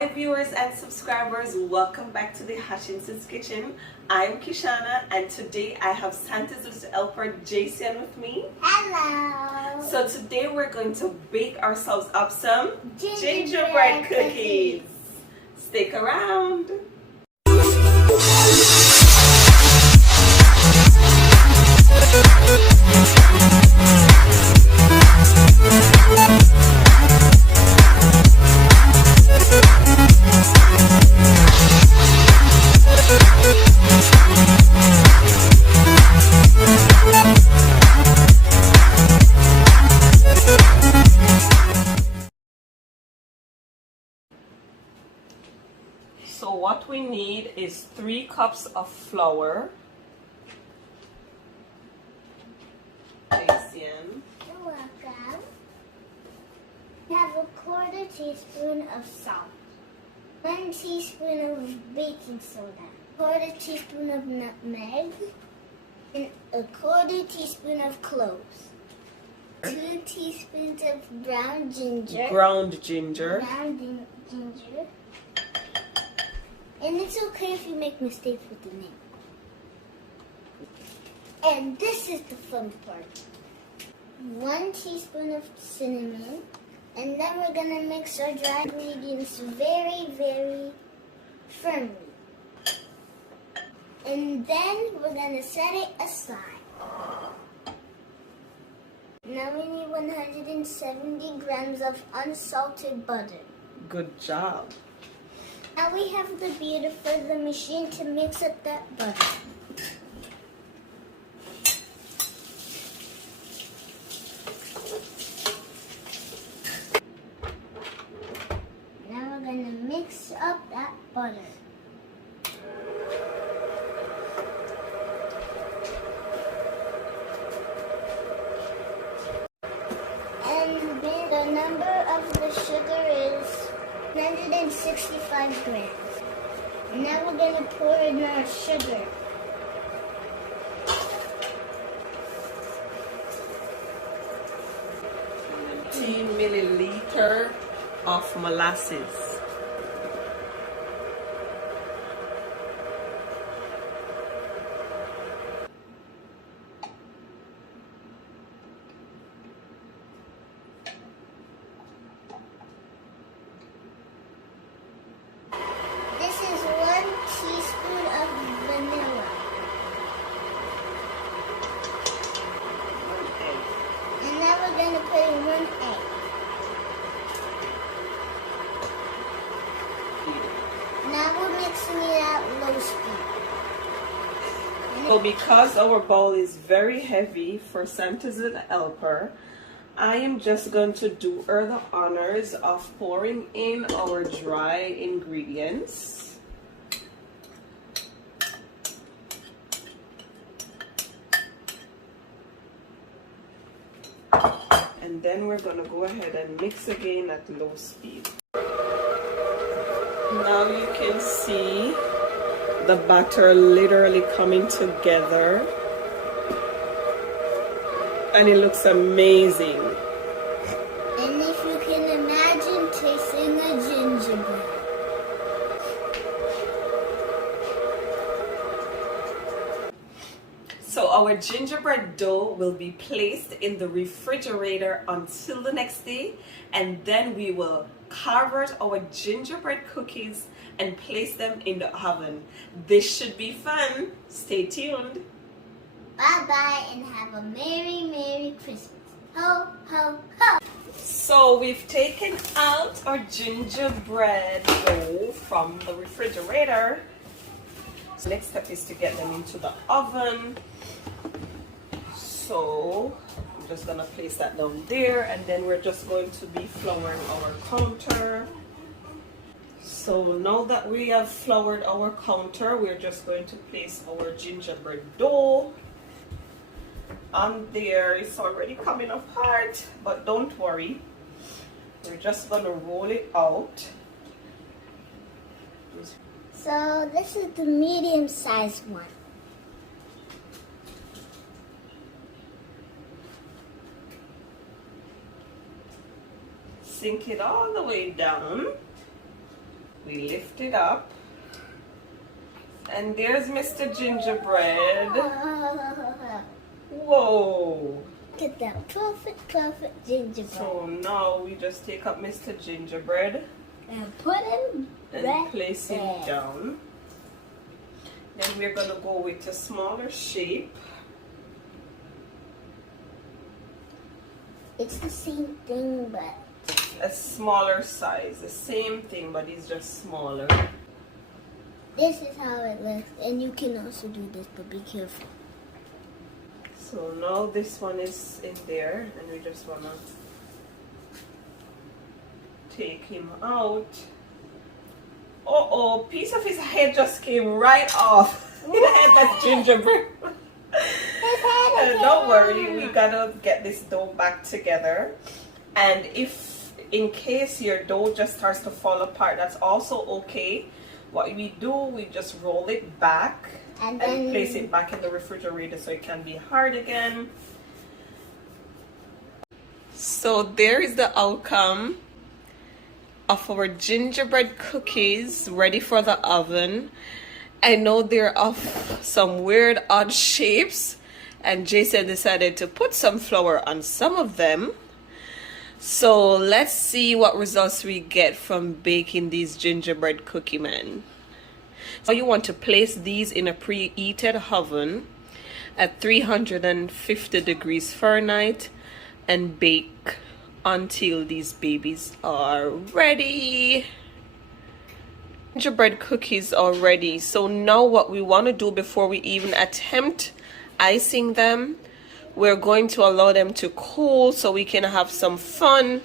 Hi viewers and subscribers, welcome back to the Hutchinson's Kitchen. I'm Kishana and today I have Santa's little helper Jason with me. Hello! So today we're going to bake ourselves up some Gingerbread cookies. Stick around. So what we need is 3 cups of flour. Jason. You're welcome. We have a quarter teaspoon of salt, 1 teaspoon of baking soda, quarter teaspoon of nutmeg, and a quarter teaspoon of cloves, 2 teaspoons of ground ginger. Ground ginger. And it's okay if you make mistakes with the name. And this is the fun part. 1 teaspoon of cinnamon. And then we're going to mix our dry ingredients very, very firmly. And then we're going to set it aside. Now we need 170 grams of unsalted butter. Good job. Now we have the beater for the machine to mix up that butter. Now we're going to mix up that butter. And the number of the sugar is 165 grams. Now we're going to pour in our sugar. Milliliter of molasses. This is 1 teaspoon of vanilla. And now we're going to put in 1 egg. Now we're mixing it at low speed. So because our bowl is very heavy for Santa's little helper, I am just going to do her the honors of pouring in our dry ingredients. And then we're going to go ahead and mix again at low speed. Now you can see the batter literally coming together. And it looks amazing. And if you can imagine tasting the gingerbread. So our gingerbread dough will be placed in the refrigerator until the next day, and then we will carve out our gingerbread cookies and place them in the oven. This should be fun. Stay tuned. Bye-bye and have a Merry, Merry Christmas. Ho, ho, ho! So we've taken out our gingerbread dough from the refrigerator. So next step is to get them into the oven. So I'm just gonna place that down there, and then we're just going to be flouring our counter. So now that we have floured our counter, we're just going to place our gingerbread dough on there. It's already coming apart, but don't worry. We're just gonna roll it out. So this is the medium-sized one. Sink it all the way down. We lift it up. And there's Mr. Gingerbread. Whoa! Look at that perfect gingerbread. So now we just take up Mr. Gingerbread And put him and right place him there. down. Then we're going to go with a smaller shape. It's the same thing, but A smaller size. The same thing, but it's just smaller. this is how it looks. And you can also do this, but be careful. So now this one is in there, and we just want to take him out. Uh-oh, piece of his head just came right off. He had that gingerbread. Don't worry, we gotta get this dough back together. And if in case your dough just starts to fall apart, that's also okay. What we do, we just roll it back and place it back in the refrigerator so it can be hard again. So there is the outcome of our gingerbread cookies ready for the oven. I know they're of some weird odd shapes, and Jason decided to put some flour on some of them. So let's see what results we get from baking these gingerbread cookie men. So you want to place these in a preheated oven at 350 degrees Fahrenheit and bake until these babies are ready. Gingerbread cookies are ready. So now what we want to do before we even attempt icing them, we're going to allow them to cool so we can have some fun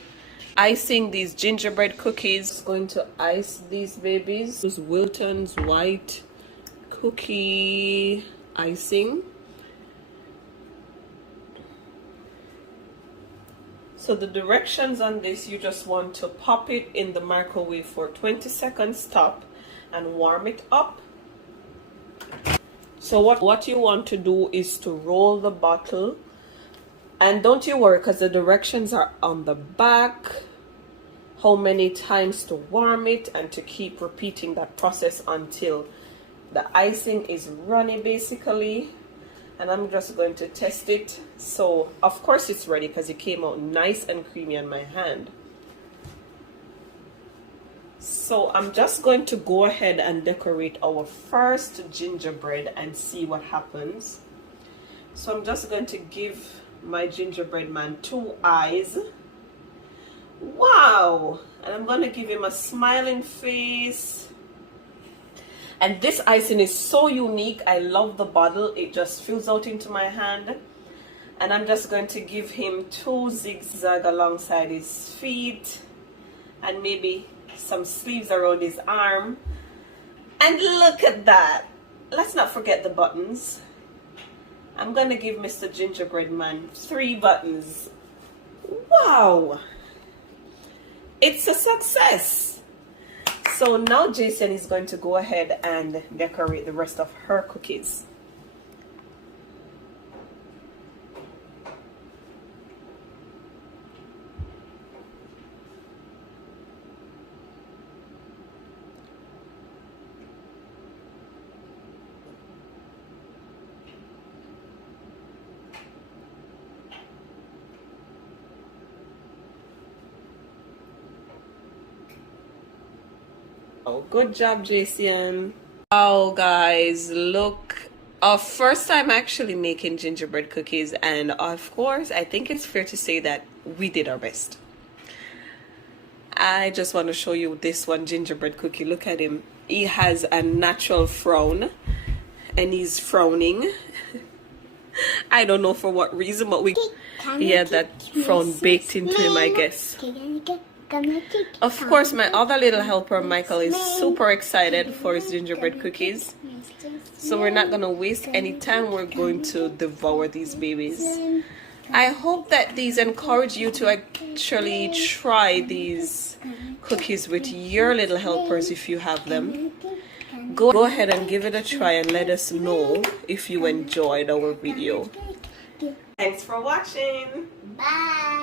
icing these gingerbread cookies. Just going to ice these babies. This is Wilton's white cookie icing. So the directions on this, you just want to pop it in the microwave for 20 seconds top and warm it up. So what you want to do is to roll the bottle, and don't you worry because the directions are on the back, how many times to warm it, and to keep repeating that process until the icing is runny basically. And I'm just going to test it. So of course it's ready because it came out nice and creamy on my hand. So I'm just going to go ahead and decorate our first gingerbread and see what happens. So I'm just going to give my gingerbread man 2 eyes. Wow! And I'm going to give him a smiling face. And this icing is so unique. I love the bottle. It just fills out into my hand. And I'm just going to give him 2 zigzag alongside his feet. And maybe some sleeves around his arm. And look at that. Let's not forget the buttons. I'm going to give Mr. Gingerbread Man 3 buttons. Wow! It's a success. So now Jason is going to go ahead and decorate the rest of her cookies. Oh, good job, Jason. Wow, guys, look. Our first time actually making gingerbread cookies, and of course, I think it's fair to say that we did our best. I just want to show you this one gingerbread cookie. Look at him. He has a natural frown, and he's frowning. I don't know for what reason, but he had that frown baked into him, I guess. Of course, my other little helper, Michael, is super excited for his gingerbread cookies. So we're not going to waste any time. We're going to devour these babies. I hope that these encourage you to actually try these cookies with your little helpers if you have them. Go ahead and give it a try and let us know if you enjoyed our video. Thanks for watching. Bye.